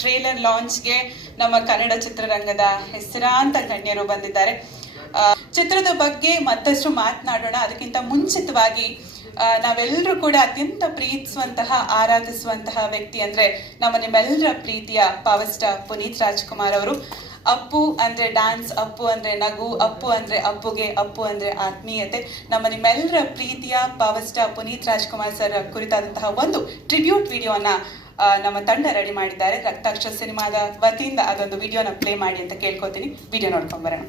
Trailer ಲಾಂಚ್ಗೆ ನಮ್ಮ ಕನ್ನಡ ಚಿತ್ರರಂಗದ ಹೆಸರಾಂತ ಗಣ್ಯರು ಬಂದಿದ್ದಾರೆ. ಚಿತ್ರದ ಬಗ್ಗೆ ಮತ್ತಷ್ಟು ಮಾತನಾಡೋಣ. ಅದಕ್ಕಿಂತ ಮುಂಚಿತವಾಗಿ ನಾವೆಲ್ಲರೂ ಕೂಡ ಅತ್ಯಂತ ಪ್ರೀತಿಸುವಂತಹ ಆರಾಧಿಸುವಂತಹ ವ್ಯಕ್ತಿ ಅಂದ್ರೆ ನಿಮ್ಮೆಲ್ಲರ ಪ್ರೀತಿಯ ಪವರ್ ಸ್ಟಾರ್ ಪುನೀತ್ ರಾಜ್ಕುಮಾರ್ ಅವರು. ಅಪ್ಪು ಅಂದ್ರೆ ಡ್ಯಾನ್ಸ್, ಅಪ್ಪು ಅಂದ್ರೆ ನಗು, ಅಪ್ಪು ಅಂದ್ರೆ ಅಪ್ಪುಗೆ, ಅಪ್ಪು ಅಂದ್ರೆ ಆತ್ಮೀಯತೆ. ನಿಮ್ಮೆಲ್ಲರ ಪ್ರೀತಿಯ power star Puneeth Rajkumar sir ಕುರಿತಾದಂತಹ ಒಂದು ಟ್ರಿಬ್ಯೂಟ್ ವಿಡಿಯೋನ ನಮ್ಮ ತಂಡ ರೆಡಿ ಮಾಡಿದ್ದಾರೆ. ರಕ್ತಾಕ್ಷ ಸಿನಿಮಾದ ವತಿಯಿಂದ ಅದೊಂದು ವಿಡಿಯೋನ ಪ್ಲೇ ಮಾಡಿ ಅಂತ ಕೇಳ್ಕೊತೀನಿ. ವಿಡಿಯೋ ನೋಡ್ಕೊಂಡ್ ಬರೋಣ.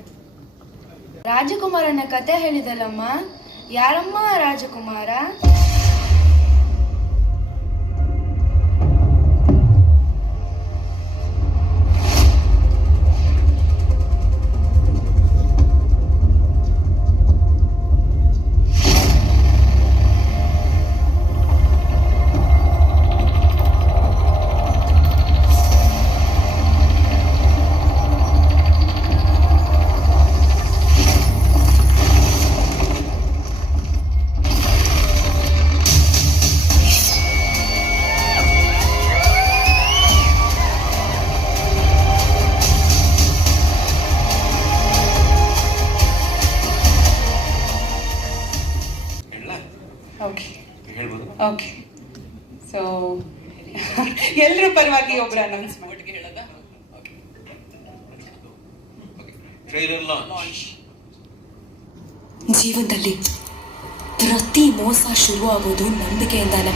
ರಾಜಕುಮಾರನ ಕತೆ ಹೇಳಿದಲ್ಲಮ್ಮ, ಯಾರಮ್ಮ ರಾಜಕುಮಾರ? ಓಕೆ, ಸೊ ಎಲ್ಲರ ಪರವಾಗಿ ಒಬ್ರು ಅನೌನ್ಸ್ ಮಾಡಿ. ಜೀವನದಲ್ಲಿ ಪ್ರತಿ ಮೋಸ ಶುರು ಆಗೋದು ನಂಬಿಕೆಯಿಂದಾನೆ.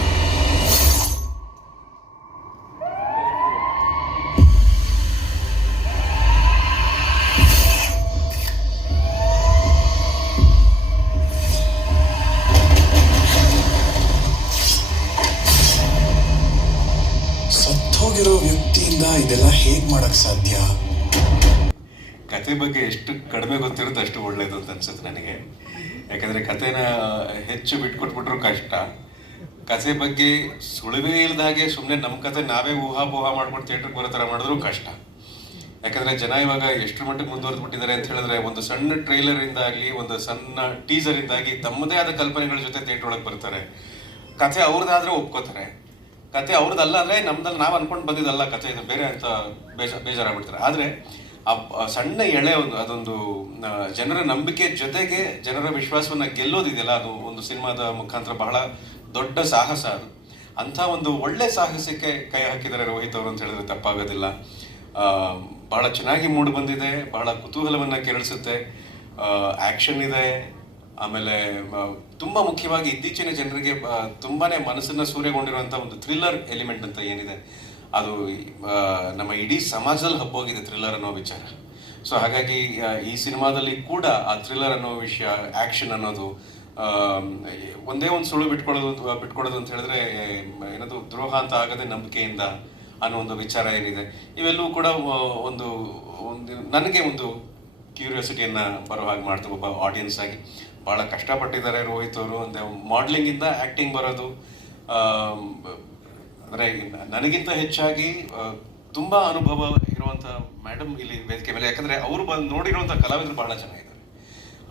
ಸತ್ತೋಗಿರೋ ವ್ಯಕ್ತಿಯಿಂದ ಇದೆಲ್ಲ ಹೇಗ್ ಮಾಡಕ್ ಸಾಧ್ಯ? ಕತೆ ಬಗ್ಗೆ ಎಷ್ಟು ಕಡಿಮೆ ಗೊತ್ತಿರುತ್ತೆ ಅಷ್ಟು ಒಳ್ಳೇದು ಅಂತ ಅನ್ಸುತ್ತೆ ನನಗೆ. ಯಾಕಂದ್ರೆ ಕತೆನ ಹೆಚ್ಚು ಬಿಟ್ಕೊಟ್ಬಿಟ್ರು ಕಷ್ಟ. ಕತೆ ಬಗ್ಗೆ ಸುಳಿವೇ ಇಲ್ಲದ ಹಾಗೆ ಸುಮ್ಮನೆ ನಮ್ಮ ಕತೆ ನಾವೇ ಊಹಾಪೋಹ ಮಾಡ್ಕೊಂಡು ಥಿಯೇಟರ್ಗೆ ಬರೋ ಥರ ಮಾಡಿದ್ರು ಕಷ್ಟ. ಯಾಕಂದ್ರೆ ಜನ ಇವಾಗ ಎಷ್ಟು ಮಟ್ಟಿಗೆ ಮುಂದುವರೆದ್ಬಿಟ್ಟಿದ್ದಾರೆ ಅಂತ ಹೇಳಿದ್ರೆ, ಒಂದು ಸಣ್ಣ ಟ್ರೈಲರ್ ಇಂದಾಗ್ಲಿ, ಒಂದು ಸಣ್ಣ ಟೀಸರ್ ಇಂದಾಗಿ ತಮ್ಮದೇ ಆದ ಕಲ್ಪನೆಗಳ ಜೊತೆ ಥಿಯೇಟರ್ ಒಳಗೆ ಬರ್ತಾರೆ. ಕತೆ ಅವ್ರದ್ದಾದ್ರೆ ಒಪ್ಕೋತಾರೆ, ಕತೆ ಅವ್ರದ್ದಲ್ಲ ಅಂದ್ರೆ ನಮ್ದಲ್ಲಿ ನಾವು ಅನ್ಕೊಂಡು ಬಂದಿದ್ದಲ್ಲ ಕತೆ ಇದು ಬೇರೆ ಅಂತ ಬೇಜಾರಾಗ್ಬಿಡ್ತಾರೆ. ಆದ್ರೆ ಆ ಸಣ್ಣ ಎಳೆ ಅದೊಂದು ಜನರ ನಂಬಿಕೆ ಜೊತೆಗೆ ಜನರ ವಿಶ್ವಾಸವನ್ನ ಗೆಲ್ಲೋದಿದೆಯಲ್ಲ, ಅದು ಒಂದು ಸಿನಿಮಾದ ಮುಖಾಂತರ ಬಹಳ ದೊಡ್ಡ ಸಾಹಸ. ಅದು ಅಂತ ಒಂದು ಒಳ್ಳೆ ಸಾಹಸಕ್ಕೆ ಕೈ ಹಾಕಿದ್ದಾರೆ ರೋಹಿತ್ ಅವರು ಅಂತ ಹೇಳಿದ್ರೆ ತಪ್ಪಾಗೋದಿಲ್ಲ. ಬಹಳ ಚೆನ್ನಾಗಿ ಮೂಡ್ ಬಂದಿದೆ, ಬಹಳ ಕುತೂಹಲವನ್ನ ಕೆರಳಿಸುತ್ತೆ, ಆಕ್ಷನ್ ಇದೆ. ಆಮೇಲೆ ತುಂಬಾ ಮುಖ್ಯವಾಗಿ ಇತ್ತೀಚಿನ ಜನರಿಗೆ ತುಂಬಾನೇ ಮನಸ್ಸನ್ನ ಸೂರೆಗೊಂಡಿರುವಂತಹ ಒಂದು ಥ್ರಿಲ್ಲರ್ ಎಲಿಮೆಂಟ್ ಅಂತ ಏನಿದೆ, ಅದು ನಮ್ಮ ಇಡೀ ಸಮಾಜದಲ್ಲಿ ಹಬ್ಬೋಗಿದೆ ಥ್ರಿಲ್ಲರ್ ಅನ್ನೋ ವಿಚಾರ. ಸೊ ಹಾಗಾಗಿ ಈ ಸಿನಿಮಾದಲ್ಲಿ ಕೂಡ ಆ ಥ್ರಿಲ್ಲರ್ ಅನ್ನೋ ವಿಷಯ, ಆಕ್ಷನ್ ಅನ್ನೋದು, ಒಂದೇ ಒಂದು ಸುಳ್ಳು ಬಿಟ್ಕೊಡೋದು ಅಂತ ಹೇಳಿದ್ರೆ ಏನದು ದ್ರೋಹ ಅಂತ ಆಗದೆ ನಂಬಿಕೆಯಿಂದ ಅನ್ನೋ ಒಂದು ವಿಚಾರ ಏನಿದೆ, ಇವೆಲ್ಲವೂ ಕೂಡ ಒಂದು ನನಗೆ ಒಂದು ಕ್ಯೂರಿಯಾಸಿಟಿಯನ್ನ ಬರೋ ಹಾಗೆ ಮಾಡ್ತೀವಿ. ಒಬ್ಬ ಆಡಿಯನ್ಸ್ ಆಗಿ ಬಹಳ ಕಷ್ಟಪಟ್ಟಿದ್ದಾರೆ ರೋಹಿತ್ ಅವರು. ಅಂದ್ರೆ ಮಾಡ್ಲಿಂಗ್ ಇಂದ ಆಕ್ಟಿಂಗ್ ಬರೋದು, ಅಂದ್ರೆ ನನಗಿಂತ ಹೆಚ್ಚಾಗಿ ತುಂಬಾ ಅನುಭವ ಇರುವಂತ ಮೇಡಮ್ ಇಲ್ಲಿ ವೇದಿಕೆ ಮೇಲೆ. ಯಾಕಂದ್ರೆ ಅವರು ಬಂದು ನೋಡಿರುವಂತ ಕಲಾವಿದರು ಬಹಳ ಚೆನ್ನಾಗಿದ್ದಾರೆ.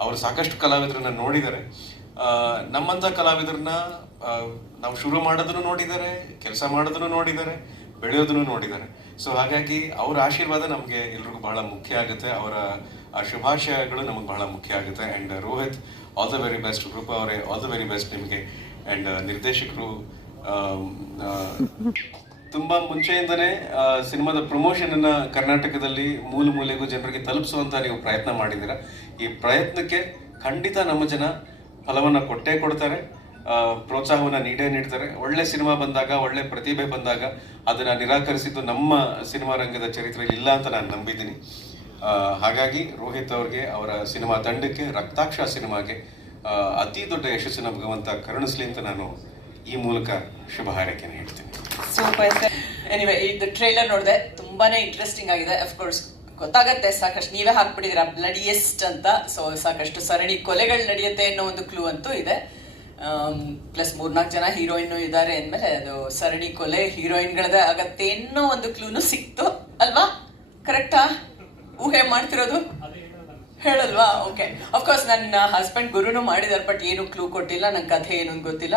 ಅವರು ಸಾಕಷ್ಟು ಕಲಾವಿದರನ್ನ ನೋಡಿದ್ದಾರೆ. ನಮ್ಮಂತ ಕಲಾವಿದರನ್ನ ನಾವು ಶುರು ಮಾಡೋದನ್ನು ನೋಡಿದ್ದಾರೆ, ಕೆಲಸ ಮಾಡೋದನ್ನು ನೋಡಿದ್ದಾರೆ, ಬೆಳೆಯೋದನ್ನು ನೋಡಿದ್ದಾರೆ. ಸೊ ಹಾಗಾಗಿ ಅವರ ಆಶೀರ್ವಾದ ನಮಗೆ ಎಲ್ರಿಗೂ ಬಹಳ ಮುಖ್ಯ ಆಗುತ್ತೆ. ಅವರ ಆ ಶುಭಾಶಯಗಳು ನಮಗೆ ಬಹಳ ಮುಖ್ಯ ಆಗುತ್ತೆ. And Rohit, all the very best. ರೂಪ ಅವರೇ, ಆಲ್ ದ ವೆರಿ ಬೆಸ್ಟ್ ನಿಮಗೆ. ಅಂಡ್ ನಿರ್ದೇಶಕರು ತುಂಬಾ ಮುಂಚೆಯಿಂದನೇ ಸಿನಿಮಾದ ಪ್ರಮೋಷನ್ ಅನ್ನ ಕರ್ನಾಟಕದಲ್ಲಿ ಮೂಲೆ ಮೂಲೆಗೂ ಜನರಿಗೆ ತಲುಪಿಸುವಂತ ನೀವು ಪ್ರಯತ್ನ ಮಾಡಿದ್ದೀರಾ. ಈ ಪ್ರಯತ್ನಕ್ಕೆ ಖಂಡಿತ ನಮ್ಮ ಜನ ಫಲವನ್ನ ಕೊಟ್ಟೇ ಕೊಡ್ತಾರೆ, ಪ್ರೋತ್ಸಾಹವನ್ನ ನೀಡ್ತಾರೆ. ಒಳ್ಳೆ ಸಿನಿಮಾ ಬಂದಾಗ, ಒಳ್ಳೆ ಪ್ರತಿಭೆ ಬಂದಾಗ ಅದನ್ನ ನಿರಾಕರಿಸಿದ್ದು ನಮ್ಮ ಸಿನಿಮಾ ರಂಗದ ಚರಿತ್ರೆಯಲ್ಲಿ ಇಲ್ಲ ಅಂತ ನಾನು ನಂಬಿದ್ದೀನಿ. ಹಾಗಾಗಿ ರೋಹಿತ್ ಅವ್ರಿಗೆ, ಅವರ ಸಿನಿಮಾ ತಂಡಕ್ಕೆ, ರಕ್ತಾಕ್ಷ ಸಿನಿಮಾಗೆ ಅತಿ ದೊಡ್ಡ ಯಶಸ್ಸಿನ ಭಗವಂತ ಕರುಣಿಸ್ಲಿ ಅಂತ ನಾನು ಈ ಮೂಲಕ ಶುಭ ಹಾರೈಕೆಯನ್ನು ಹೇಳ್ತೀನಿ. Super sir. ಎನಿವೆ, ಇದು ಟ್ರೈಲರ್ ನೋಡಿದೆ, ತುಂಬಾನೇ ಇಂಟ್ರೆಸ್ಟಿಂಗ್ ಆಗಿದೆ. ಅಫ್ಕೋರ್ಸ್ ಗೊತ್ತಾಗತ್ತೆ, ಸಾಕಷ್ಟು ನೀವೇ ಹಾಕ್ಬಿಟ್ಟಿದ್ದೀರಾ ಬ್ಲಡಿಯೆಸ್ಟ್ ಅಂತ. ಸೊ ಸಾಕಷ್ಟು ಸರಣಿ ಕೊಲೆಗಳು ನಡೆಯುತ್ತೆ ಅನ್ನೋ ಒಂದು ಕ್ಲೂ ಅಂತೂ ಇದೆ. ಪ್ಲಸ್ 3-4 ಜನ ಹೀರೋಯಿನ್ ಇದ್ದಾರೆ ಅಂದ್ಮೇಲೆ ಅದು ಸರಣಿ ಕೊಲೆ ಹೀರೋಯಿನ್ಗಳದೇ ಆಗತ್ತೆ ಅನ್ನೋ ಒಂದು ಕ್ಲೂನು ಸಿಕ್ತು ಅಲ್ವಾ? ಕರೆಕ್ಟಾ? ಊಹೆ ಮಾಡ್ತಿರೋದು ಹೇಳಲ್ವಾ? ಓಕೆ, ಅಫ್ಕೋರ್ಸ್ ನನ್ನ ಹಸ್ಬೆಂಡ್ ಗುರುನು ಮಾಡಿದಾರೆ, ಬಟ್ ಏನು ಕ್ಲೂ ಕೊಟ್ಟಿಲ್ಲ. ನಂಗೆ ಕಥೆ ಏನು ಗೊತ್ತಿಲ್ಲ.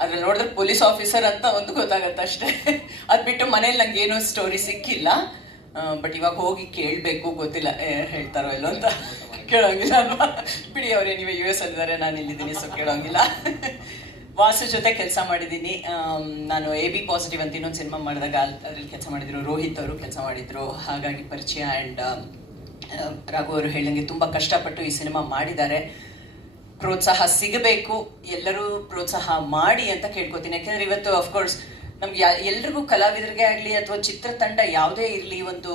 ಅದ್ರಲ್ಲಿ ನೋಡಿದ್ರೆ ಪೊಲೀಸ್ ಆಫೀಸರ್ ಅಂತ ಒಂದು ಗೊತ್ತಾಗತ್ತೆ ಅಷ್ಟೇ. ಅದ್ ಬಿಟ್ಟು ಮನೇಲಿ ನಂಗೆ ಏನೋ ಸ್ಟೋರಿ ಸಿಕ್ಕಿಲ್ಲ. ಬಟ್ ಇವಾಗ ಹೋಗಿ ಕೇಳಬೇಕು, ಗೊತ್ತಿಲ್ಲ ಹೇಳ್ತಾರೋ ಇಲ್ಲೋ ಅಂತ. ಕೇಳೋಂಗಿಲ್ಲ ಅಲ್ವಾ, ಬಿಡಿ, ಅವರೇ ನೀವೇ US ಅಲ್ಲಿದ್ದಾರೆ, ನಾನು ಇಲ್ಲಿದ್ದೀನಿ, ಸೊ ಕೇಳೋಂಗಿಲ್ಲ. ವಾಸು ಜೊತೆ ಕೆಲಸ ಮಾಡಿದ್ದೀನಿ ನಾನು. AB ಪಾಸಿಟಿವ್ ಅಂತ ಇನ್ನೊಂದು ಸಿನಿಮಾ ಮಾಡಿದಾಗ ಅದ್ರಲ್ಲಿ ಕೆಲಸ ಮಾಡಿದ್ರು. ರೋಹಿತ್ ಅವರು ಕೆಲಸ ಮಾಡಿದ್ರು, ಹಾಗಾಗಿ ಪರಿಚಯ. ಆ್ಯಂಡ್ ರಾಘು ಅವರು ಹೇಳ್ದಂಗೆ ತುಂಬ ಕಷ್ಟಪಟ್ಟು ಈ ಸಿನಿಮಾ ಮಾಡಿದ್ದಾರೆ. ಪ್ರೋತ್ಸಾಹ ಸಿಗಬೇಕು, ಎಲ್ಲರೂ ಪ್ರೋತ್ಸಾಹ ಮಾಡಿ ಅಂತ ಕೇಳ್ಕೊತೀನಿ. ಯಾಕೆಂದ್ರೆ ಇವತ್ತು ಅಫ್ಕೋರ್ಸ್ ನಮ್ಗೆ ಎಲ್ರಿಗೂ, ಕಲಾವಿದರಿಗೆ ಆಗಲಿ ಅಥವಾ ಚಿತ್ರತಂಡ ಯಾವುದೇ ಇರಲಿ, ಒಂದು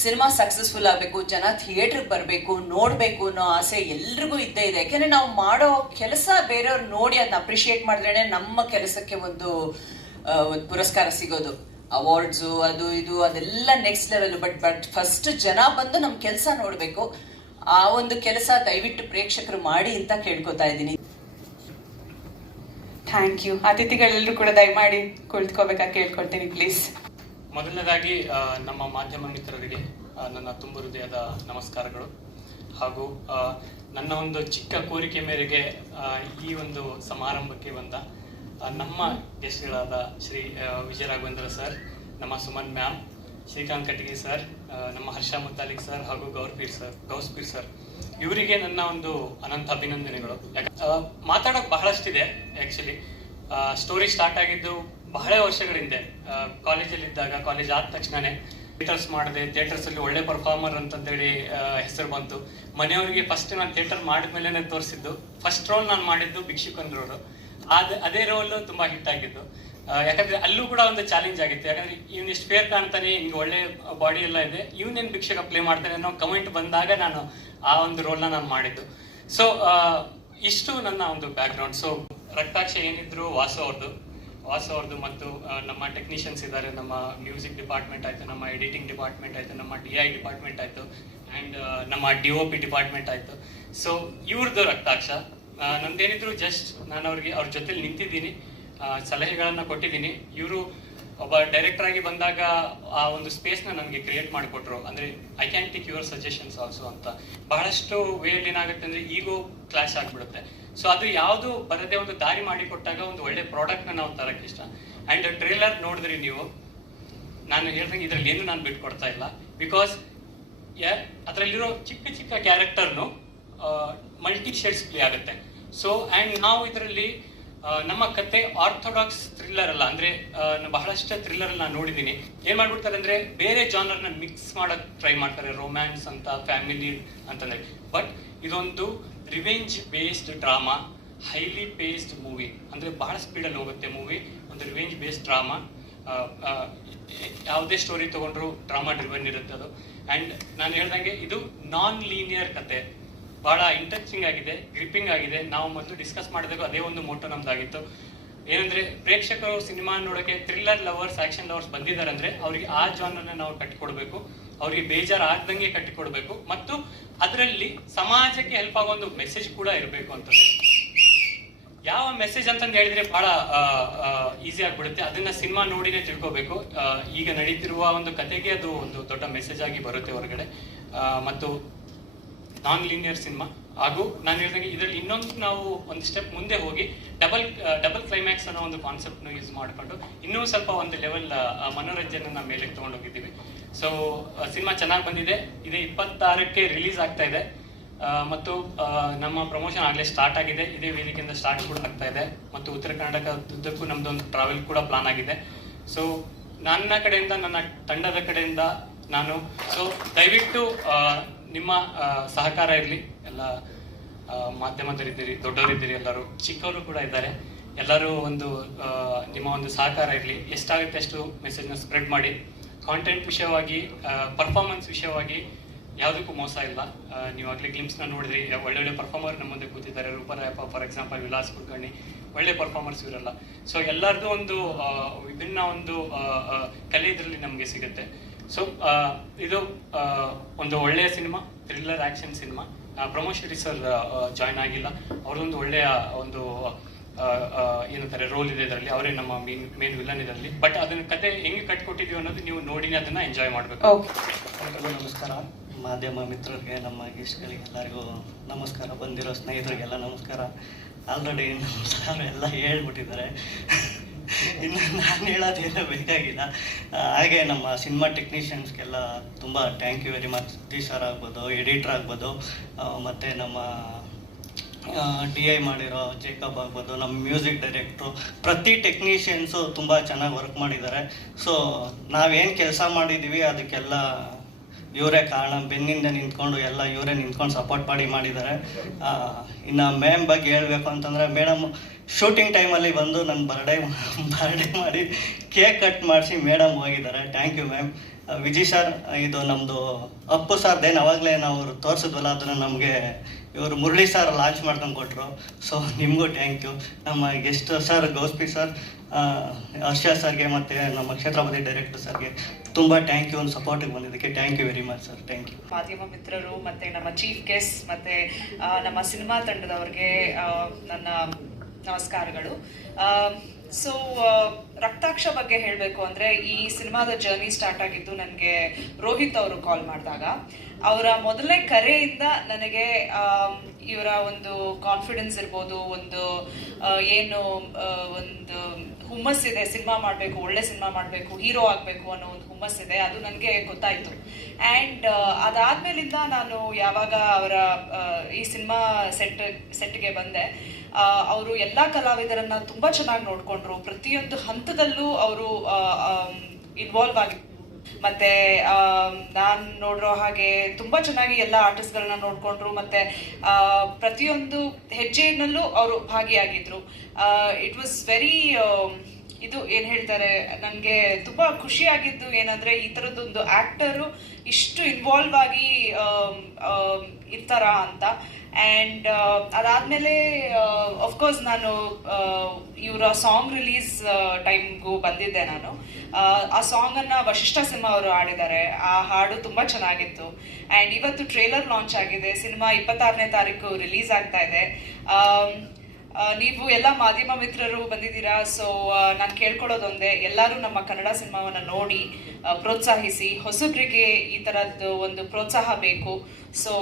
ಸಿನಿಮಾ ಸಕ್ಸಸ್ಫುಲ್ ಆಗಬೇಕು, ಜನ ಥಿಯೇಟ್ರಿಗೆ ಬರಬೇಕು, ನೋಡಬೇಕು ಅನ್ನೋ ಆಸೆ ಎಲ್ರಿಗೂ ಇದ್ದೇ ಇದೆ. ಯಾಕೆಂದ್ರೆ ನಾವು ಮಾಡೋ ಕೆಲಸ ಬೇರೆಯವ್ರು ನೋಡಿ ಅದನ್ನ ಅಪ್ರಿಷಿಯೇಟ್ ಮಾಡಿದ್ರೇನೆ ನಮ್ಮ ಕೆಲಸಕ್ಕೆ ಒಂದು ಪುರಸ್ಕಾರ ಸಿಗೋದು. ಅವಾರ್ಡ್ಸು ಅದು ಇದು ಅದೆಲ್ಲ ನೆಕ್ಸ್ಟ್ ಲೆವೆಲ್. ಬಟ್ ಫಸ್ಟ್ ಜನ ಬಂದು ನಮ್ಮ ಕೆಲಸ ನೋಡಬೇಕು. ಆ ಒಂದು ಕೆಲಸ ದಯವಿಟ್ಟು ಪ್ರೇಕ್ಷಕರು ಮಾಡಿ ಅಂತ ಕೇಳ್ಕೊತಾ ಇದ್ದೀನಿ. Thank you. ಅತಿಥಿಗಳೆಲ್ಲರೂ ಕೂಡ ದಯಮಾಡಿ ಕುಳಿತುಕೋಬೇಕಾಗಿ ಕೇಳ್ಕೊಳ್ತೀನಿ ಪ್ಲೀಸ್. ಮೊದಲನೇದಾಗಿ ನಮ್ಮ ಮಾಧ್ಯಮ ಮಿತ್ರರಿಗೆ ನನ್ನ ತುಂಬ ಹೃದಯದ ನಮಸ್ಕಾರಗಳು. ಹಾಗೂ ನನ್ನ ಒಂದು ಚಿಕ್ಕ ಕೋರಿಕೆ ಮೇರೆಗೆ ಈ ಒಂದು ಸಮಾರಂಭಕ್ಕೆ ಬಂದ ನಮ್ಮ ಗೆಸ್ಟ್ಗಳಾದ ಶ್ರೀ ವಿಜಯ ರಾಘವೇಂದ್ರ ಸರ್, ನಮ್ಮ ಸುಮನ್ ಮ್ಯಾಮ್, ಶ್ರೀಕಾಂತ್ ಕಟಗಿ ಸರ್, ನಮ್ಮ ಹರ್ಷ ಮುತ್ತಾಲಿಕ್ ಸರ್ ಹಾಗೂ ಗೌಸ್ಪೀರ್ ಸರ್, ಇವರಿಗೆ ನನ್ನ ಒಂದು ಅನಂತ ಅಭಿನಂದನೆಗಳು. ಮಾತಾಡೋಕೆ ಬಹಳಷ್ಟಿದೆ. ಆ್ಯಕ್ಚುಲಿ ಸ್ಟೋರಿ ಸ್ಟಾರ್ಟ್ ಆಗಿದ್ದು ಬಹಳ ವರ್ಷಗಳಿಂದ. ಕಾಲೇಜಲ್ಲಿದ್ದಾಗ, ಕಾಲೇಜ್ ಆದ ತಕ್ಷಣನೇ ಥಿಯೇಟರ್ಸ್ ಮಾಡಿದೆ. ಥಿಯೇಟರ್ಸಲ್ಲಿ ಒಳ್ಳೆ ಪರ್ಫಾರ್ಮರ್ ಅಂತಂದೇಳಿ ಹೆಸರು ಬಂತು. ಮನೆಯವರಿಗೆ ಫಸ್ಟ್ ನಾನು ಥಿಯೇಟರ್ ಮಾಡಿದ್ಮೇಲೆ ತೋರಿಸಿದ್ದು ಫಸ್ಟ್ ರೋಲ್ ನಾನು ಮಾಡಿದ್ದು ಭಿಕ್ಷುಕಂದ್ರವರು. ಅದೇ ರೋಲ್ ತುಂಬ ಹಿಟ್ ಆಗಿದ್ದು. ಯಾಕಂದ್ರೆ ಅಲ್ಲೂ ಕೂಡ ಒಂದು ಚಾಲೆಂಜ್ ಆಗಿತ್ತು. ಯಾಕಂದ್ರೆ ಇವನ್ ಎಷ್ಟು ಫೇರ್ ಕಾಣ್ತಾನೆ, ಹಿಂಗೆ ಒಳ್ಳೆ ಬಾಡಿ ಎಲ್ಲ ಇದೆ, ಇವನೇನು ಭಿಕ್ಷಕ ಪ್ಲೇ ಮಾಡ್ತಾನೆ ಅನ್ನೋ ಕಮೆಂಟ್ ಬಂದಾಗ ನಾನು ಆ ಒಂದು ರೋಲ್ನ ನಾನು ಮಾಡಿದ್ದು. ಸೊ ಇಷ್ಟು ನನ್ನ ಒಂದು ಬ್ಯಾಕ್ಗ್ರೌಂಡ್. ಸೊ ರಕ್ತಾಕ್ಷ ಏನಿದ್ರು ವಾಸು ಅವ್ರದ್ದು ಮತ್ತು ನಮ್ಮ ಟೆಕ್ನಿಷಿಯನ್ಸ್ ಇದ್ದಾರೆ. ನಮ್ಮ ಮ್ಯೂಸಿಕ್ ಡಿಪಾರ್ಟ್ಮೆಂಟ್ ಆಯಿತು, ನಮ್ಮ ಎಡಿಟಿಂಗ್ ಡಿಪಾರ್ಟ್ಮೆಂಟ್ ಆಯಿತು, ನಮ್ಮ DI ಡಿಪಾರ್ಟ್ಮೆಂಟ್ ಆಯಿತು, ಆ್ಯಂಡ್ ನಮ್ಮ DOP ಡಿಪಾರ್ಟ್ಮೆಂಟ್ ಆಯಿತು. ಸೊ ಇವ್ರದ್ದು ರಕ್ತಾಕ್ಷ. ನಂದೇನಿದ್ರು ಜಸ್ಟ್ ನಾನು ಅವ್ರ ಜೊತೆಲಿ ನಿಂತಿದ್ದೀನಿ, ಸಲಹೆಗಳನ್ನು ಕೊಟ್ಟಿದ್ದೀನಿ. ಇವರು ಒಬ್ಬ ಡೈರೆಕ್ಟರ್ ಆಗಿ ಬಂದಾಗ ಆ ಒಂದು ಸ್ಪೇಸ್ನ ನನಗೆ ಕ್ರಿಯೇಟ್ ಮಾಡಿಕೊಟ್ರು. ಅಂದರೆ I can take your suggestions also ಅಂತ. ಬಹಳಷ್ಟು ವೇಯಲ್ಲಿ ಏನಾಗುತ್ತೆ ಅಂದರೆ ಈಗೋ ಕ್ಲಾಶ್ ಆಗಿಬಿಡುತ್ತೆ. ಸೊ ಅದು ಯಾವುದು ಬರದೇ ಒಂದು ದಾರಿ ಮಾಡಿಕೊಟ್ಟಾಗ ಒಂದು ಒಳ್ಳೆ ಪ್ರಾಡಕ್ಟ್ನ ನಾವು ತರಕ್ಕೆ ಇಷ್ಟ. ಆ್ಯಂಡ್ ಟ್ರೇಲರ್ ನೋಡಿದ್ರಿ ನೀವು, ನಾನು ಹೇಳ್ದಂಗೆ ಇದರಲ್ಲಿ ಏನು ನಾನು ಬಿಟ್ಕೊಡ್ತಾ ಇಲ್ಲ. ಬಿಕಾಸ್ ಅದರಲ್ಲಿರೋ ಚಿಕ್ಕ ಚಿಕ್ಕ ಕ್ಯಾರೆಕ್ಟರ್ನು ಮಲ್ಟಿ ಶೇಡ್ಸ್ ಪ್ಲೇ ಆಗುತ್ತೆ. ಸೊ ಆ್ಯಂಡ್ ನಾವು ಇದರಲ್ಲಿ ನಮ್ಮ ಕತೆ ಆರ್ಥೋಡಾಕ್ಸ್ ಥ್ರಿಲ್ಲರ್ ಅಲ್ಲ. ಅಂದರೆ ಬಹಳಷ್ಟು ಥ್ರಿಲ್ಲರ್ ನಾನು ನೋಡಿದ್ದೀನಿ. ಏನು ಮಾಡ್ಬಿಡ್ತಾರೆ ಅಂದರೆ ಬೇರೆ ಜಾನರ್ನ ಮಿಕ್ಸ್ ಮಾಡೋಕ್ಕೆ ಟ್ರೈ ಮಾಡ್ತಾರೆ. ರೊಮ್ಯಾನ್ಸ್ ಅಂತ, ಫ್ಯಾಮಿಲಿ ಅಂತಂದರೆ. ಬಟ್ ಇದೊಂದು revenge based drama, highly paced movie. ಅಂದರೆ ಬಹಳ ಸ್ಪೀಡಲ್ಲಿ ಹೋಗುತ್ತೆ ಮೂವಿ. ಒಂದು ರಿವೆಂಜ್ ಬೇಸ್ಡ್ ಡ್ರಾಮಾ. ಯಾವುದೇ ಸ್ಟೋರಿ ತೊಗೊಂಡ್ರು ಡ್ರಾಮಾ ಡ್ರಿವನ್ ಇರುತ್ತೆ ಅದು. ಆ್ಯಂಡ್ ನಾನು ಹೇಳ್ದಂಗೆ ಇದು ನಾನ್ ಲೀನಿಯರ್ ಕತೆ. ಭಾಳ ಇಂಟ್ರೆಸ್ಟಿಂಗ್ ಆಗಿದೆ, ಗ್ರಿಪ್ಪಿಂಗ್ ಆಗಿದೆ. ನಾವು ಮೊದಲು ಡಿಸ್ಕಸ್ ಮಾಡಿದಾಗ ಅದೇ ಒಂದು ಮೋಟೋ ನಮ್ದಾಗಿತ್ತು. ಏನಂದರೆ ಪ್ರೇಕ್ಷಕರು ಸಿನಿಮಾ ನೋಡೋಕ್ಕೆ ಥ್ರಿಲ್ಲರ್ ಲವರ್ಸ್, ಆ್ಯಕ್ಷನ್ ಲವರ್ಸ್ ಬಂದಿದ್ದಾರೆ ಅಂದರೆ ಅವರಿಗೆ ಆ ಜಾನರ್ನ ನಾವು ಕಟ್ಟಿಕೊಡ್ಬೇಕು, ಅವರಿಗೆ ಬೇಜಾರು ಆಗ್ದಂಗೆ ಕಟ್ಟಿಕೊಡ್ಬೇಕು. ಮತ್ತು ಅದರಲ್ಲಿ ಸಮಾಜಕ್ಕೆ ಹೆಲ್ಪ್ ಆಗೋ ಒಂದು ಮೆಸೇಜ್ ಕೂಡ ಇರಬೇಕು ಅಂತಂದರೆ. ಯಾವ ಮೆಸೇಜ್ ಅಂತಂದು ಹೇಳಿದರೆ ಭಾಳ ಈಸಿ ಆಗಿಬಿಡುತ್ತೆ. ಅದನ್ನು ಸಿನಿಮಾ ನೋಡಿನೇ ತಿಳ್ಕೊಬೇಕು. ಈಗ ನಡೀತಿರುವ ಒಂದು ಕತೆಗೆ ಅದು ಒಂದು ದೊಡ್ಡ ಮೆಸೇಜ್ ಆಗಿ ಬರುತ್ತೆ ಹೊರಗಡೆ. ಮತ್ತು ನಾನ್ ಲೀನಿಯರ್ ಸಿನಿಮಾ. ಹಾಗೂ ನಾನು ಹೇಳಿದಂಗೆ ಇದರಲ್ಲಿ ಇನ್ನೊಂದು ನಾವು ಒಂದು ಸ್ಟೆಪ್ ಮುಂದೆ ಹೋಗಿ ಡಬಲ್ ಕ್ಲೈಮ್ಯಾಕ್ಸ್ ಅನ್ನೋ ಒಂದು ಕಾನ್ಸೆಪ್ಟ್ನ ಯೂಸ್ ಮಾಡಿಕೊಂಡು ಇನ್ನೂ ಸ್ವಲ್ಪ ಒಂದು ಲೆವೆಲ್ ಮನೋರಂಜನೆನ ಮೇಲೆ ತೊಗೊಂಡೋಗಿದ್ದೀವಿ. ಸೊ ಸಿನಿಮಾ ಚೆನ್ನಾಗಿ ಬಂದಿದೆ. ಇದೇ 26ಕ್ಕೆ ರಿಲೀಸ್ ಆಗ್ತಾ ಇದೆ. ಮತ್ತು ನಮ್ಮ ಪ್ರಮೋಷನ್ ಆಗಲೇ ಸ್ಟಾರ್ಟ್ ಆಗಿದೆ. ಇದೇ ವೇದಿಕೆಯಿಂದ ಸ್ಟಾರ್ಟ್ ಕೂಡ ಆಗ್ತಾ ಇದೆ. ಮತ್ತು ಉತ್ತರ ಕರ್ನಾಟಕದುದ್ದಕ್ಕೂ ನಮ್ಮದೊಂದು ಟ್ರಾವೆಲ್ ಕೂಡ ಪ್ಲಾನ್ ಆಗಿದೆ. ಸೊ ನನ್ನ ಕಡೆಯಿಂದ, ನನ್ನ ತಂಡದ ಕಡೆಯಿಂದ ನಾನು ದಯವಿಟ್ಟು ನಿಮ್ಮ ಸಹಕಾರ ಇರಲಿ. ಎಲ್ಲ ಮಾಧ್ಯಮದವರಿದ್ದೀರಿ, ದೊಡ್ಡವರಿದ್ದೀರಿ, ಎಲ್ಲರೂ ಚಿಕ್ಕವರು ಕೂಡ ಇದ್ದಾರೆ. ಎಲ್ಲರೂ ಒಂದು ನಿಮ್ಮ ಒಂದು ಸಹಕಾರ ಇರಲಿ. ಎಷ್ಟಾಗುತ್ತೆ ಅಷ್ಟು ಮೆಸೇಜ್ನ ಸ್ಪ್ರೆಡ್ ಮಾಡಿ. ಕಾಂಟೆಂಟ್ ವಿಷಯವಾಗಿ, ಪರ್ಫಾರ್ಮೆನ್ಸ್ ವಿಷಯವಾಗಿ ಯಾವುದಕ್ಕೂ ಮೋಸ ಇಲ್ಲ. ನೀವು ಆಗಲೇ ಗ್ಲಿಮ್ಸ್ನ ನೋಡಿದ್ರಿ, ಒಳ್ಳೊಳ್ಳೆ ಪರ್ಫಾರ್ಮರ್ ನಮ್ಮ ಮುಂದೆ ಕೂತಿದ್ದಾರೆ. ರೂಪರಾಯಪ್ಪ ಫಾರ್ ಎಕ್ಸಾಂಪಲ್, ವಿಲಾಸ್ ಕುಲಕರ್ಣಿ, ಒಳ್ಳೆ ಪರ್ಫಾರ್ಮರ್ಸ್ ಇವರಲ್ಲ. ಸೊ ಎಲ್ಲರದ್ದು ಒಂದು ವಿಭಿನ್ನ ಒಂದು ಕಲೆ ಇದರಲ್ಲಿ ನಮಗೆ ಸಿಗುತ್ತೆ. ಸೊ ಇದು ಒಂದು ಒಳ್ಳೆಯ cinema, thriller action cinema. Pramod sir join ಆಗಿಲ್ಲ, ಅವ್ರದ್ದೊಂದು ಒಳ್ಳೆಯ ಒಂದು ಏನಂತಾರೆ ರೋಲ್ ಇದೆ ಇದರಲ್ಲಿ. ಅವರೇ ನಮ್ಮ ಮೇನ್ ವಿಲನ್ ಇದರಲ್ಲಿ. ಬಟ್ ಅದನ್ನ ಕತೆ ಹೆಂಗೆ ಕಟ್ಕೊಟ್ಟಿದೀವಿ ಅನ್ನೋದು ನೀವು ನೋಡಿನೇ ಅದನ್ನ ಎಂಜಾಯ್ ಮಾಡಬೇಕು. ನಮಸ್ಕಾರ ಮಾಧ್ಯಮ ಮಿತ್ರರಿಗೆ, ನಮ್ಮ ಗೆಸ್ಟ್ಗಳಿಗೆ ಎಲ್ಲರಿಗೂ ನಮಸ್ಕಾರ, ಬಂದಿರೋ ಸ್ನೇಹಿತರಿಗೆಲ್ಲ ನಮಸ್ಕಾರ. ಆಲ್ರೆಡಿ ನಮ್ಮ ಎಲ್ಲ ಹೇಳ್ಬಿಟ್ಟಿದ್ದಾರೆ. ಇನ್ನು ನಾನು ಹೇಳೋದೇನೂ ಬೇಕಾಗಿಲ್ಲ. ಹಾಗೆ ನಮ್ಮ ಸಿನಿಮಾ ಟೆಕ್ನಿಷಿಯನ್ಸ್ಗೆಲ್ಲ ತುಂಬ thank you very much. Sir ಆಗ್ಬೋದು, ಎಡಿಟ್ರ್ ಆಗ್ಬೋದು, ಮತ್ತು ನಮ್ಮ DI ಮಾಡಿರೋ ಜೇಕಬ್ ಆಗ್ಬೋದು, ನಮ್ಮ ಮ್ಯೂಸಿಕ್ ಡೈರೆಕ್ಟ್ರು, ಪ್ರತಿ ಟೆಕ್ನಿಷಿಯನ್ಸು ತುಂಬ ಚೆನ್ನಾಗಿ ವರ್ಕ್ ಮಾಡಿದ್ದಾರೆ. ಸೊ ನಾವೇನು ಕೆಲಸ ಮಾಡಿದ್ದೀವಿ ಅದಕ್ಕೆಲ್ಲ ಇವರೇ ಕಾರಣ. ಬೆನ್ನಿಂದ ನಿಂತ್ಕೊಂಡು ಎಲ್ಲ ಇವರೇ ನಿಂತ್ಕೊಂಡು ಸಪೋರ್ಟ್ ಮಾಡಿದ್ದಾರೆ. ಇನ್ನು ಮ್ಯಾಮ್ ಬಗ್ಗೆ ಹೇಳಬೇಕು ಅಂತಂದರೆ, ಮೇಡಮ್ ಶೂಟಿಂಗ್ ಟೈಮಲ್ಲಿ ಬಂದು ನನ್ನ ಬರ್ಡೇ ಮಾಡಿ ಕೇಕ್ ಕಟ್ ಮಾಡಿಸಿ ಮೇಡಮ್ ಹೋಗಿದ್ದಾರೆ. Thank you ma'am. Vijay sir, ಇದು ನಮ್ಮದು ಅಪ್ಪು ಸರ್ದೇನು ಅವಾಗಲೇ ನಾವು ತೋರಿಸಿದ್ವಲ್ಲ, ಅದನ್ನು ನಮಗೆ ಇವರು ಮುರಳಿ ಸರ್ ಲಾಂಚ್ ಮಾಡ್ಕೊಂಡು ಕೊಟ್ಟರು. ಸೊ ನಿಮಗೂ ಥ್ಯಾಂಕ್ ಯು. ನಮ್ಮ ಗೆಸ್ಟ್ ಸರ್ ಗೌಸ್ಪಿ ಸರ್, ಹರ್ಷ ಸರ್ಗೆ ಮತ್ತು ನಮ್ಮ ಕ್ಷೇತ್ರಪತಿ ಡೈರೆಕ್ಟರ್ ಸರ್ಗೆ ತುಂಬ ಥ್ಯಾಂಕ್ ಯು. ಒಂದು ಸಪೋರ್ಟಿಗೆ ಬಂದಿದ್ದಕ್ಕೆ thank you very much sir. Thank you. ಮಾಧ್ಯಮ ಮಿತ್ರರು ಮತ್ತು ನಮ್ಮ ಚೀಫ್ ಗೆಸ್ಟ್ ಮತ್ತು ನಮ್ಮ ಸಿನಿಮಾ ತಂಡದವ್ರಿಗೆ ನನ್ನ ನಮಸ್ಕಾರಗಳು. ಸೊ ರಕ್ತಾಕ್ಷ ಬಗ್ಗೆ ಹೇಳಬೇಕು ಅಂದರೆ, ಈ ಸಿನಿಮಾದ ಜರ್ನಿ ಸ್ಟಾರ್ಟ್ ಆಗಿದ್ದು ನನಗೆ ರೋಹಿತ್ ಅವರು ಕಾಲ್ ಮಾಡಿದಾಗ. ಅವರ ಮೊದಲನೇ ಕರೆಯಿಂದ ನನಗೆ ಇವರ ಒಂದು ಕಾನ್ಫಿಡೆನ್ಸ್ ಇರ್ಬೋದು, ಒಂದು ಏನು ಒಂದು ಹುಮ್ಮಸ್ಸಿದೆ, ಸಿನಿಮಾ ಮಾಡಬೇಕು, ಒಳ್ಳೆ ಸಿನಿಮಾ ಮಾಡಬೇಕು, ಹೀರೋ ಆಗಬೇಕು ಅನ್ನೋ ಒಂದು ಹುಮ್ಮಸ್ಸಿದೆ, ಅದು ನನಗೆ ಗೊತ್ತಾಯಿತು. ಆ್ಯಂಡ್ ಅದಾದಮೇಲಿಂದ ನಾನು ಯಾವಾಗ ಅವರ ಈ ಸಿನಿಮಾ ಸೆಟ್ಗೆ ಬಂದೆ, ಅವರು ಎಲ್ಲ ಕಲಾವಿದರನ್ನ ತುಂಬ ಚೆನ್ನಾಗಿ ನೋಡಿಕೊಂಡ್ರು. ಪ್ರತಿಯೊಂದು ಹಂತದಲ್ಲೂ ಅವರು ಇನ್ವಾಲ್ವ್ ಆಗಿದ್ರು. ಮತ್ತೆ ನಾನು ನೋಡಿರೋ ಹಾಗೆ ತುಂಬ ಚೆನ್ನಾಗಿ ಎಲ್ಲ ಆರ್ಟಿಸ್ಟ್ಗಳನ್ನ ನೋಡಿಕೊಂಡ್ರು. ಮತ್ತೆ ಪ್ರತಿಯೊಂದು ಹೆಜ್ಜೆಯಲ್ಲೂ ಅವರು ಭಾಗಿಯಾಗಿದ್ರು. ಇಟ್ ವಾಸ್ ವೆರಿ ಇದು ಏನು ಹೇಳ್ತಾರೆ, ನನಗೆ ತುಂಬ ಖುಷಿಯಾಗಿದ್ದು ಏನಂದರೆ, ಈ ಥರದ್ದೊಂದು ಆ್ಯಕ್ಟರು ಇಷ್ಟು ಇನ್ವಾಲ್ವ್ ಆಗಿ ಇರ್ತಾರ ಅಂತ. ಆ್ಯಂಡ್ ಅದಾದಮೇಲೆ ಆಫ್ಕೋರ್ಸ್ ನಾನು ಇವರ ಸಾಂಗ್ ರಿಲೀಸ್ ಟೈಮ್ಗೂ ಬಂದಿದ್ದೆ ನಾನು. ಆ ಸಾಂಗನ್ನು ವಶಿಷ್ಠ ಸಿಂಹ ಅವರು ಹಾಡಿದ್ದಾರೆ. ಆ ಹಾಡು ತುಂಬ ಚೆನ್ನಾಗಿತ್ತು. ಆ್ಯಂಡ್ ಇವತ್ತು ಟ್ರೇಲರ್ ಲಾಂಚ್ ಆಗಿದೆ. ಸಿನಿಮಾ 26ನೇ ತಾರೀಕು ರಿಲೀಸ್ ಆಗ್ತಾ ಇದೆ. ನೀವು ಎಲ್ಲ ಮಾಧ್ಯಮ ಮಿತ್ರರು ಬಂದಿದ್ದೀರಾ. ಸೊ ನಾನು ಕೇಳ್ಕೊಳ್ಳೋದೊಂದೇ, ಎಲ್ಲರೂ ನಮ್ಮ ಕನ್ನಡ ಸಿನಿಮಾವನ್ನು ನೋಡಿ ಪ್ರೋತ್ಸಾಹಿಸಿ. ಹೊಸಬ್ರಿಗೆ ಈ ಥರದ್ದು ಒಂದು ಪ್ರೋತ್ಸಾಹ ಬೇಕು. ಸೊ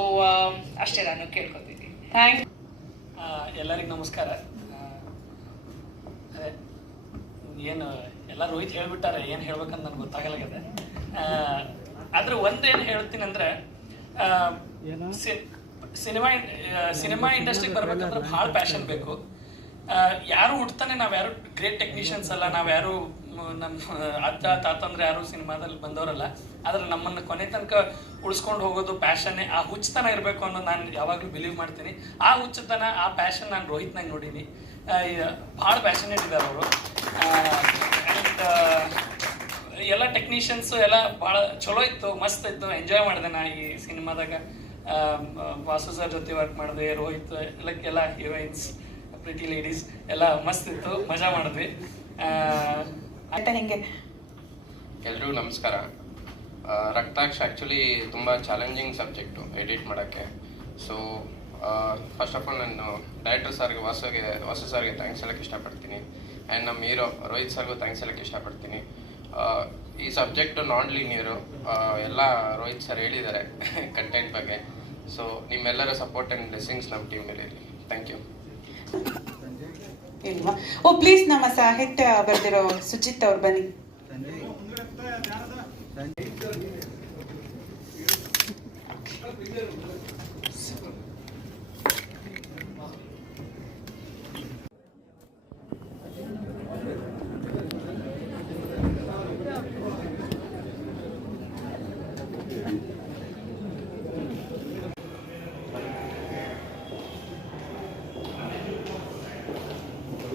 ಅಷ್ಟೇ ನಾನು ಕೇಳ್ಕೊತಿದ್ದೀನಿ. ಥ್ಯಾಂಕ್ ಎಲ್ಲರಿಗೂ ನಮಸ್ಕಾರ. ಅದೇ ಏನು ಎಲ್ಲ ರೋಹಿತ್ ಹೇಳ್ಬಿಟ್ಟಾರೆ, ಏನು ಹೇಳ್ಬೇಕಂತ ನನಗೆ ಗೊತ್ತಾಗಲಾಗಿದೆ. ಆದರೆ ಒಂದೇನು ಹೇಳ್ತೀನಿ ಅಂದರೆ, ಸಿನಿಮಾ ಇಂಡಸ್ಟ್ರಿಗೆ ಬರ್ಬೇಕಂದ್ರೆ ಭಾಳ ಪ್ಯಾಷನ್ ಬೇಕು. ಯಾರು ಹುಡ್ತಾನೆ ನಾವ್ಯಾರು ಗ್ರೇಟ್ ಟೆಕ್ನಿಷಿಯನ್ಸ್ ಅಲ್ಲ, ನಾವ್ಯಾರು ನಮ್ಮ ಅಜ್ಜ ತಾತಂದ್ರೆ ಯಾರು ಸಿನಿಮಾದಲ್ಲಿ ಬಂದವರಲ್ಲ. ಆದ್ರೆ ನಮ್ಮನ್ನು ಕೊನೆ ತನಕ ಉಳಿಸ್ಕೊಂಡು ಹೋಗೋದು ಪ್ಯಾಷನ್ನೇ. ಆ ಹುಚ್ಚತನ ಇರಬೇಕು ಅನ್ನೋದು ನಾನು ಯಾವಾಗಲೂ ಬಿಲೀವ್ ಮಾಡ್ತೀನಿ. ಆ ಹುಚ್ಚತನ, ಆ ಪ್ಯಾಷನ್ ನಾನು ರೋಹಿತ್ನಾಗ ನೋಡೀನಿ. ಭಾಳ ಪ್ಯಾಷನೇಟ್ ಇದ್ದಾರೆ ಅವರು. ಆ್ಯಂಡ್ ಎಲ್ಲ ಟೆಕ್ನಿಷಿಯನ್ಸು ಎಲ್ಲ ಭಾಳ ಚಲೋ ಇತ್ತು, ಮಸ್ತ್ ಇತ್ತು. ಎಂಜಾಯ್ ಮಾಡಿದೆ ನಾ ಈ ಸಿನಿಮಾದಾಗ. ವಾಸು ಸರ್ ಜೊತೆ ವರ್ಕ್ ಮಾಡಿದೆ, ರೋಹಿತ್ ಎಲ್ಲ ಹೀರೋಯಿನ್ಸ್, ಪ್ರಿಟಿ ಲೇಡೀಸ್ ಎಲ್ಲ ಮಸ್ತ್ ಇತ್ತು, ಮಜಾ ಮಾಡಿದ್ವಿ. ಹೆಂಗೆ ಎಲ್ರಿಗೂ ನಮಸ್ಕಾರ. ರಕ್ತಾಕ್ಷ ಆ್ಯಕ್ಚುಲಿ ತುಂಬ ಚಾಲೆಂಜಿಂಗ್ ಸಬ್ಜೆಕ್ಟು ಎಡಿಟ್ ಮಾಡೋಕ್ಕೆ. ಸೊ ಫಸ್ಟ್ ಆಫ್ ಆಲ್ ನಾನು ಡೈರೆಕ್ಟರ್ ಸರ್ಗೆ ವಾಸು ಸರ್ಗೆ ಥ್ಯಾಂಕ್ಸ್ ಹೇಳೋಕ್ಕೆ ಇಷ್ಟಪಡ್ತೀನಿ. ಆ್ಯಂಡ್ ನಮ್ಮ ಹೀರೋ ರೋಹಿತ್ ಸರ್ಗೂ ಥ್ಯಾಂಕ್ಸ್ ಹೇಳೋಕ್ಕೆ ಇಷ್ಟಪಡ್ತೀನಿ. ಈ ಸಬ್ಜೆಕ್ಟು ನಾನ್ ಲೀನಿಯರು, ಎಲ್ಲ ರೋಹಿತ್ ಸರ್ ಹೇಳಿದ್ದಾರೆ ಕಂಟೆಂಟ್ ಬಗ್ಗೆ. ಸೊ ನಿಮ್ಮೆಲ್ಲರ ಸಪೋರ್ಟ್ ಆ್ಯಂಡ್ ಬ್ಲೆಸ್ಸಿಂಗ್ಸ್ ನಮ್ಮ ಟೀಮ್ ಮೇಲೆ ಇರಲಿ. Thank you. ಇಲ್ವಾ? ಓ ಪ್ಲೀಸ್, ನಮ್ಮ ಸಾಹಿತ್ಯ ಬರೆದಿರೋ ಸುಜಿತ್ ಅವ್ರು ಬನ್ನಿ.